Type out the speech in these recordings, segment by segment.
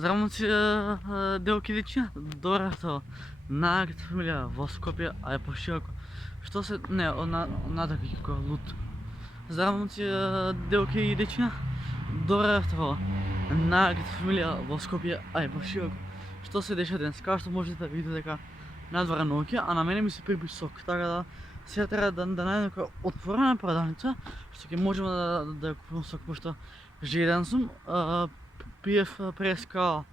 Здравници, девојки и дечиња, добре тоа. Најакта фамилија во Скопје, а е пошироко. Што се не, однака како лут. Здравници, девојки и дечиња, добре тоа. Најакта фамилија во Скопје, а е пошироко. Што се деша денес? Како што можете да видите дека надвора ноќе, а на мене ми се приби сок, така да сега треба да најдам нека отворена продавница, што ќе можеме да купиме сок, пошто жеден сум. Пиев преска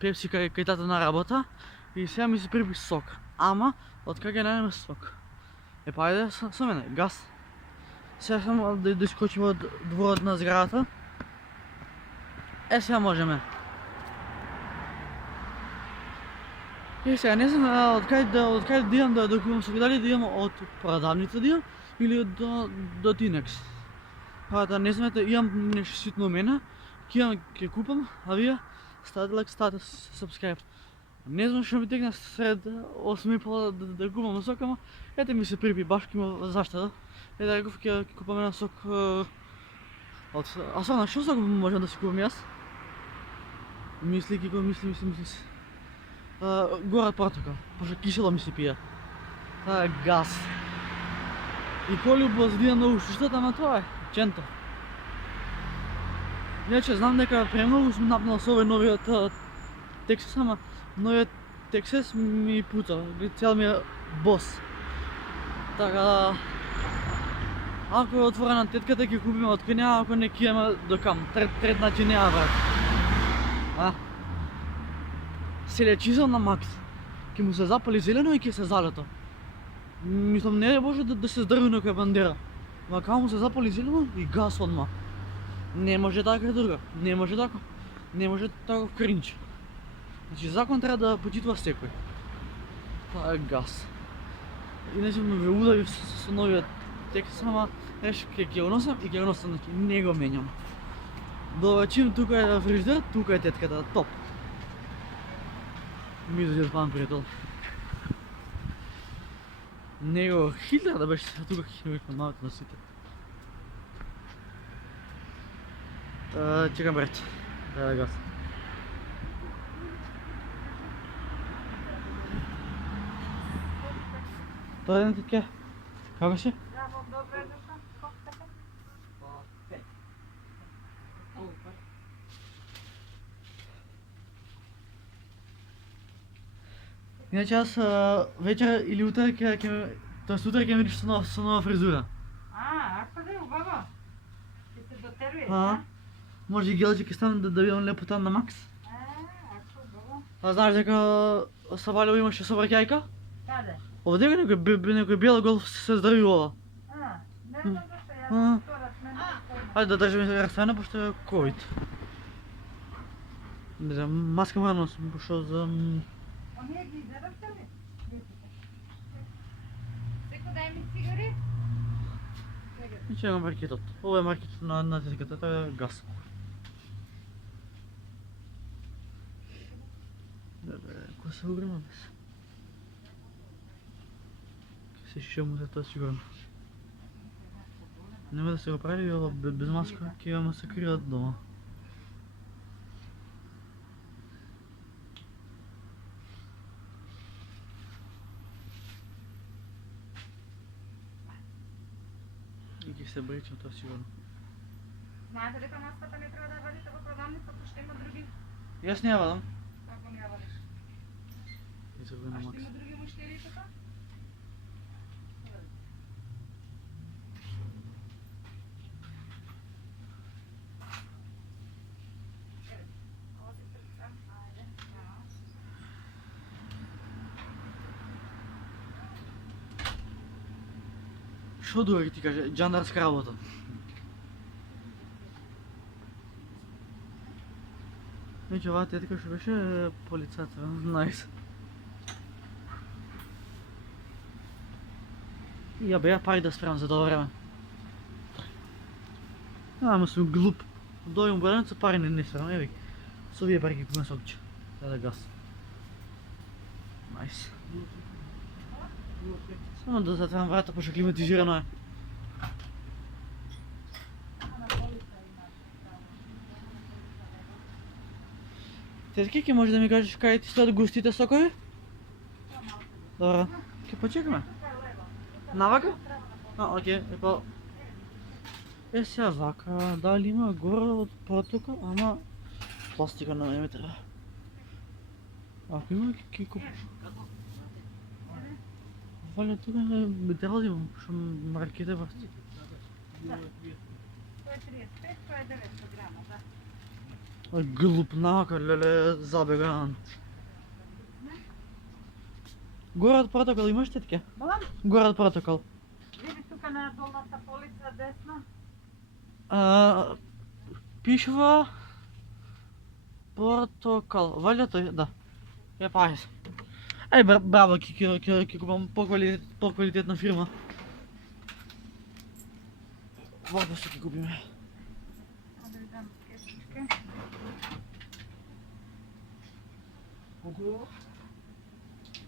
пепси кај тата на работа и сега ми се приби сок. Ама, од кај ќе најдеме сок? Епа, ајде со мене, газ. Сега само да искочиме од дворот на зградата. Сега можеме. И сега не знам од кај да идам да купам сок, дали да идам од продавница да идам или до Тинекс. Да не знаете, имам нешто ситно мене. Ќе купам, а вие ставате лайк, ставате subscribe. Не знам што ми тегна сред 8:30 да купам сок, ама ете ми се приби баш има заштата. Ете реков ќе купам еден сок од... А сега што сок можам да си купам јас? Мисли. Горат портокал, пошто кисело ми се пие. Таа е газ. И колјубост видам на ушиштата, ама тоа е ченто. Иначе знам дека премногу сум напнал со овој новиот Texas, ама новиот Texas ми пуца, цел ми е бос. Така ако е отворена тетката ќе купиме од кај неа, ако не ќе имаме до кам. Трет начин неа брат. Селечизам на Макс. Ќе му се запали зелено и ќе се залето. Мислам не е може да се здрви некоја бандера. Ма као му се запали зелено и газ одма. Не може така друга, не може така. Не може таков кринч. Значи закон треба да почитува секој. Тоа е газ. Иначе ме удави со новиот текст, ама реш ќе го носам и ќе го носам, значи не го менјам. Довачим, тука е фриждер, тука е тетката, топ. Ми изоѓа пан пријател. Него Хитлер да беше тука ќе викам малку на сите. Чекам брат. Треба да гас. Тоа е така. Како си? Добре дошла. Иначе аз вечер или утре тоа утре ќе ми видиш со нова фризура. Ако да е убаво. Ќе се дотеруеш, Може и гелче ќе ставам да видам лепота на Макс. Ако убаво. А знаеш дека со Валево имаше собраќајка? Каде? Овде некој бела голф се здравила. Не знам зашто јас тоа сме. Ајде да држиме растана пошто е ковид. Не знам, маска мора носим, пошто за... Оние ги изедовте ли? Секој дај ми цигари? Ниче го маркетот. Ова е маркетот на тетката, тоа е газ. Кој се угрема без? Ке се шишемо за тоа сигурно. Нема да се го прави ова без маска, ќе ја масакрираат дома. И ќе се бричам тоа сигурно. Знаете дека маската не треба да ја вадите во продавница, пошто има други. Јас не ја вадам. Како не ја вадиш? И се го на Што Макс. има други муштери така? Што други ти каже, џандарска работа. Значи оваа тетка што беше полицајца, најс. И ја беа пари да спремам за тоа време. Ама сум глуп. Дојам во едница пари не спремам, еви. Со овие пари ќе купиме сокче. Да газ. Најс. Само да затворам врата, пошто климатизирано е. Тетки, ќе може да ми кажеш кај ти стоят густите сокови? Добро, ќе почекаме. Навака? Окей, епа... сега вака, дали има горе од протока, ама... Пластика на мене ми треба. Ако има, ќе купиш. Валя, тука не да имам, што маркете врсти. Тоа е 35, тоа е 900 грама, да. Глупнака, леле, забеган. Горе од протокол имаш тетке? Молам? Горе од протокол. Види тука на долната полица десно. Пишува протокол. Валя тој, да. Ја паѓа се. Браво, ќе купам по-квалитетна фирма. Вака се ќе купиме. Да ви дам кешичке. Колку е?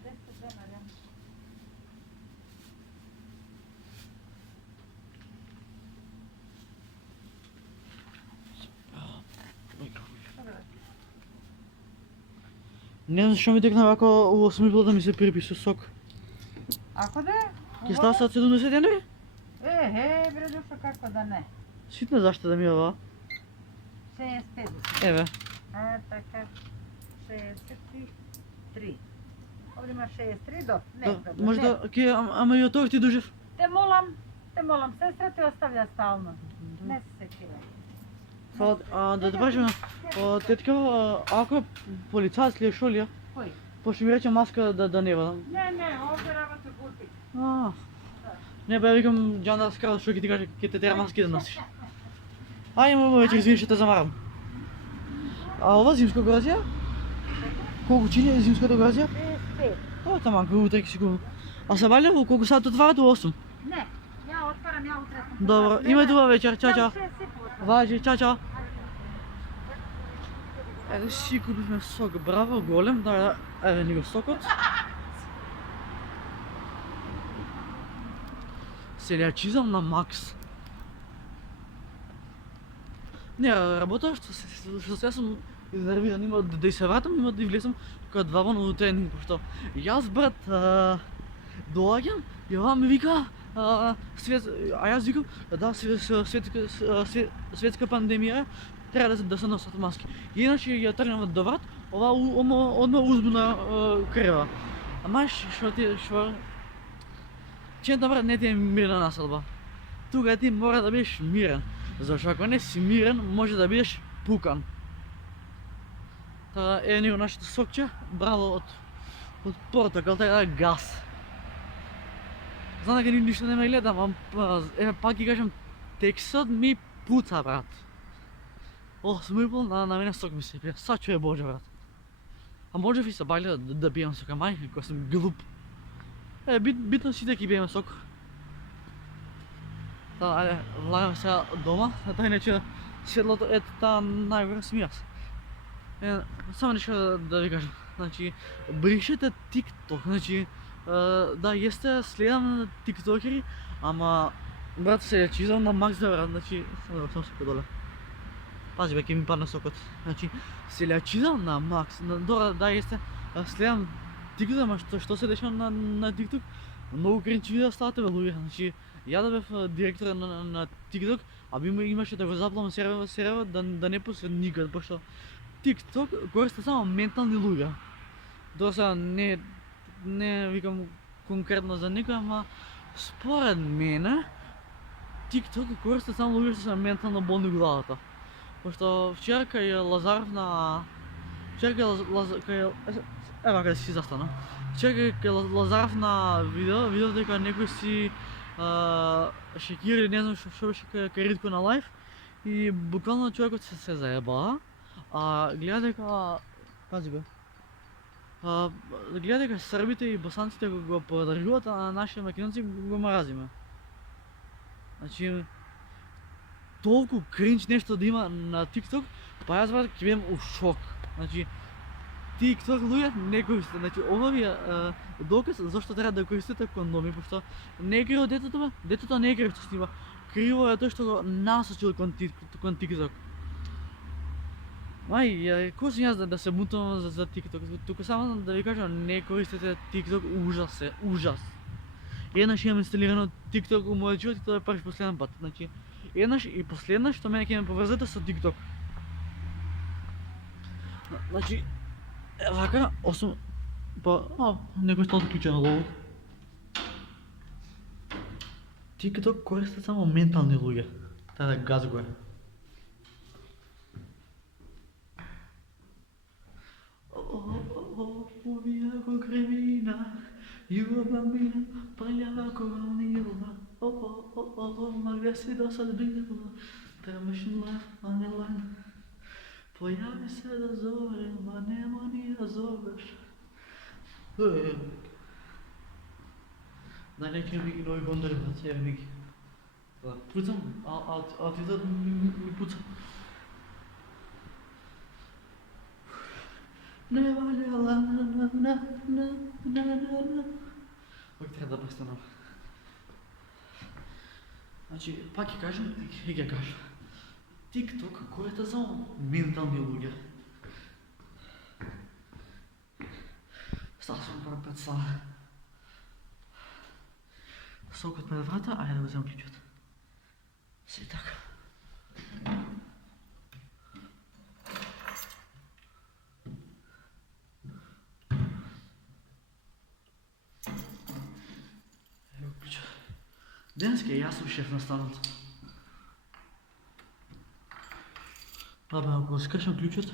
10 денари. Не знам што ми текна вака во 8 минути да ми се припише сок. Ако де? Ќе става сад 70 денари? Бре душо, како да не. Ситна зашто да ми е ова? 65. Еве. Така. 63. Овде има 63 до. Не, Да, може да, ама и од тоа ти дужев. Те молам, сестра ти оставља стално. Не се секира. Да те кажем, тетка, ако полицајец ли е шо ли е? Кој? Пошто ми рече маска да не вадам. Не, овде работа бути. Не бе, викам Джан скарал што ќе ти каже, ќе те тера маски да носиш. Ајде вечер, извини што те замарам. Ова зимско грозија? Колку чини зимското грозија? 65. Таман, утре ќе си купам. А се валја во колку сат отварат у 8? Не, ја отварам, ја утре сум. Добро, има дуа вечер, чао. Важи, чао. Еве си купивме сок, браво, голем, да, еве ни го сокот. Селјачизам на макс. Не, работа што се сум изнервиран, има да и се вратам, има да и влезам кога два во тренинг, пошто јас брат доаѓам и ова ми вика а јас викам да светска пандемија треба да се носат маски. И иначе ја тргнам до врат, ова одма узбуна крева. Ама што Чента брат не ти е мирна населба. Тука ти мора да бидеш мирен. Зашто ако не си мирен, може да бидеш пукан. Така е него нашето сокче, браво од протокол, така да газ. Знам дека ништо не ме гледам, еве пак ги кажам, текстот ми пуца брат. Смипол на мене сок ми се пие, сачо е Боже брат. А можев и се бајле да пијам сока, мај, кога сум глуп. Битно сите ќе пиеме сок. Ајде, влагаме сега дома, така иначе светлото е таа најгоре сум јас. Само нешто да ви кажам, значи, бришете TikTok, значи, да, јесте следам на тиктокери, ама, брат, се чизам на макс да брат, значи, само се подоле. Пази бе, ќе ми падне сокот. Значи, се лячизам на макс, да, јесте, следам TikTok, ама што се дешава на TikTok, многу кринч видеа ставате бе луѓе, значи, ја да бев директор на TikTok, а би имаше да го заплам сервер да не пуска никад, пошто TikTok користи само ментални луѓе. Тоа сега не викам конкретно за никој, ама според мене TikTok користи само луѓе што се ментално болни главата. Пошто вчера кај Лазаров на ева каде си застана. Вчера кај Лазаров на видео дека некој си шекира или не знам што беше кај Ритко на лайв и буквално човекот се заебаа. Гледа дека, пази бе, гледа дека србите и босанците го подржуваат, а нашите македонци го маразиме. Значи, толку кринч нешто да има на TikTok, па јас брат ќе бидам у шок. Значи, TikTok луѓе не користите, значи ова ви е доказ зашто треба да користите кондоми, пошто не е криво детето бе, детето не е криво што снима. Криво е тој што го насочил кон TikTok. Кој сум јас да се мутам за TikTok? Тука само да ви кажам, не користите TikTok, ужас е, ужас. Еднаш имам инсталирано TikTok у мојот живот и тоа е прв последен пат. Значи, еднаш и последнаш што мене ќе ме поврзете со TikTok. Значи, вака, некој стал клучен лово. TikTok користат само ментални луѓе. Таа да газ го е. Убија го кремина, јуба бамбина, палјава коронила. Ма где си до сад била, тремаш лан. Појави се да зорим, ма нема ни да зовеш. Дај неки ми нови гондери, брат, еве ми ги. Пуцам, а ти да ми пуца. Не ваljala на. Ок, треба да престанам. Значи, пак ќе кажам и ќе кажам. TikTok којата за ментални луѓе. Стал сум прв пат сам. Сокот пред врата, ајде да го земам клучот. Се така. Денеска јас сум шеф на станот. Ако го скршам клучот,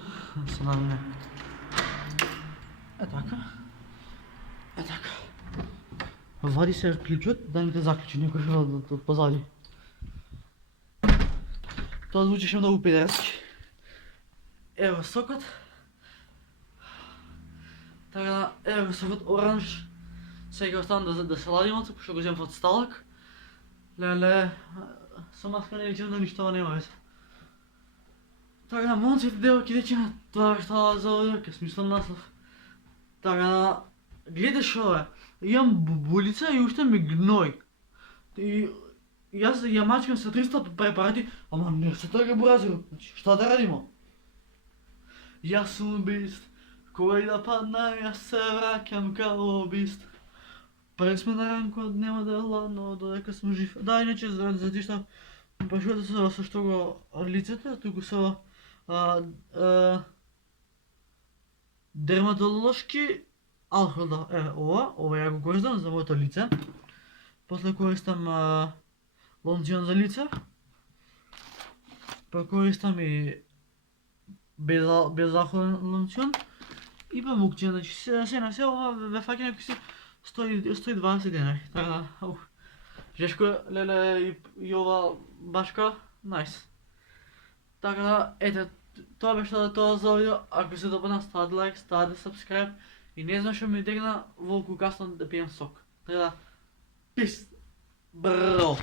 се надаме. Е така. Вади се клучот, да ми те заклучи некој од позади. Тоа звучеше многу педерски. Ево сокот. Така, ево сокот оранж. Сега оставам да се лади малце, пошто го земам од сталак. Леле, со маска не речем да ништо нема веќе. Така, момците девојки речеме, тоа што за овој ќе смислам наслов. Така, гледаш ова, имам булица и уште ми гној. И јас ја мачкам со 300 препарати, ама не се тоа ге буразил. Значи, што да радимо? Јас сум убист, кој да падна, јас се враќам као убист. Пари сме на ранко, нема да е ладно, додека сум жив. Да, иначе, за ти што башувате со што го лицето, туку со дерматолошки алкохол, да, ова ја го користам за моето лице. После користам лонцион за лице. Па користам и безалкохолен лонцион. И памукче, значи се на се ова ве фаќа некој си 120 денари. Така, жешко, леле и ова башка, најс. Така, ете, тоа беше тоа за видео. Ако се допадна, ставате лайк, ставате subscribe. И не знам што ми дегна волку касно да пиjem сок. Така, пис, бро.